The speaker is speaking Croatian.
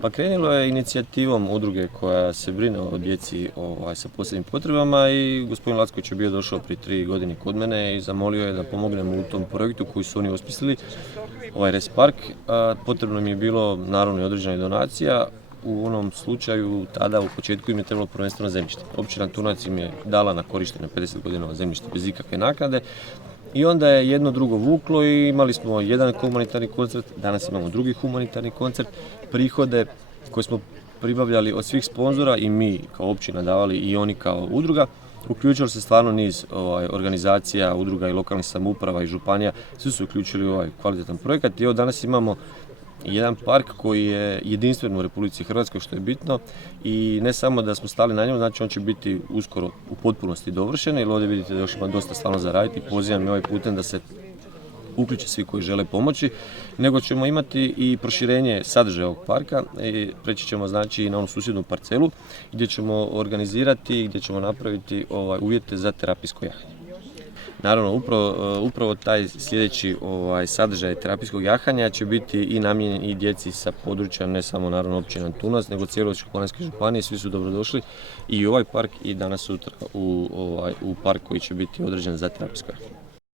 Pa krenulo je inicijativom udruge koja se brine o djeci sa posebnim potrebama i gospodin Lacković je bio došao prije 3 godine kod mene i zamolio je da pomognemo u tom projektu koji su oni osmislili, ovaj Res Park. Potrebno mi je bilo naravno i određena donacija. U onom slučaju tada u početku im je trebalo prvenstveno zemljište. Općina Tunac im je dala na korištenje 50 godina zemljište bez ikakve naknade. I onda je jedno drugo vuklo i imali smo jedan humanitarni koncert, danas imamo drugi humanitarni koncert. Prihode koje smo pribavljali od svih sponzora i mi kao općina davali i oni kao udruga, uključilo se stvarno niz organizacija, udruga i lokalnih samouprava i županija, svi su uključili u ovaj kvalitetan projekat i evo danas imamo jedan park koji je jedinstven u Republici Hrvatskoj, što je bitno, i ne samo da smo stali na njemu, znači on će biti uskoro u potpunosti dovršen, jer ovdje vidite da još ima dosta stvarno za raditi. Pozivam i ovaj putem da se uključe svi koji žele pomoći, nego ćemo imati i proširenje sadržaja ovog parka. Preći ćemo znači i na onu susjednu parcelu gdje ćemo organizirati, gdje ćemo napraviti uvjete za terapijsko jahanje. Naravno, upravo taj sljedeći sadržaj terapijskog jahanja će biti i namijenjen i djeci sa područja, ne samo naravno općina Tunac, nego cijele Osječko-baranjske županije. Svi su dobrodošli i u ovaj park i danas sutra u park koji će biti određen za terapijsko jahanje.